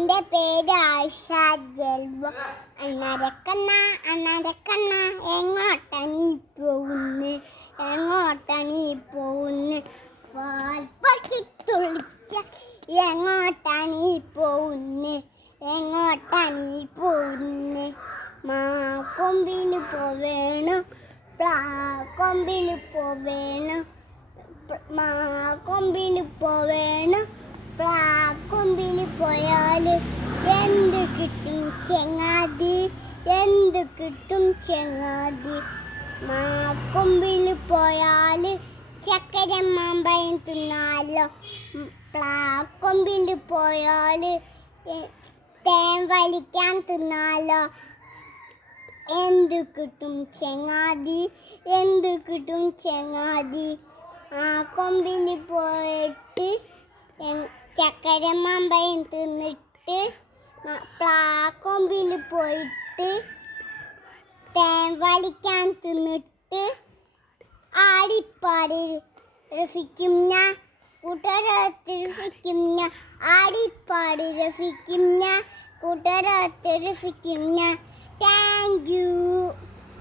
എൻ്റെ പേര് ആയിഷ ജൽവ. അണ്ണരക്കണ്ണ അണ്ണരക്കണ്ണ എങ്ങോട്ടാ നീ പോകുന്നു, എങ്ങോട്ടാ നീ പോകുന്നു? വാൽപ്പക്കി തുള്ളിച്ച എങ്ങോട്ടാ നീ പോകുന്നു, എങ്ങോട്ടാ നീ പോകുന്നു? മാക്കൊമ്പിൽ പോവേണം, പ്ലാക്കൊമ്പിൽ പോവേണം, മാക്കൊമ്പിൽ പോവേണം. പ്ലാക്കൊമ്പിൽ പോയാൽ എന്ത് കിട്ടും ചെങ്ങാതി, എന്ത് കിട്ടും ചെങ്ങാതി? മാക്കൊമ്പിൽ പോയാൽ ചക്കര മാമ്പഴം തിന്നാലോ, പ്ലാക്കൊമ്പിൽ പോയാൽ തേൻ വലിക്കാൻ തിന്നാലോ. എന്ത് കിട്ടും ചെങ്ങാതി, എന്ത് കിട്ടും ചെങ്ങാതി? ആ കൊമ്പിൽ പോയിട്ട് ചക്കര മാമ്പഴം തിന്നിട്ട് പ്ലാക്കൊമ്പിൽ പോയിട്ട് തേൻ വലിക്കാൻ തിന്നിട്ട് ആടിപ്പാടി രസിക്കും ഞാൻ, കൂട്ടുകാരത്ത് രസിക്കും ഞാൻ, ആടിപ്പാടി രസിക്കും ഞാൻ, കൂട്ടുകാരത്ത് രസിക്കും ഞാൻ. Thank you.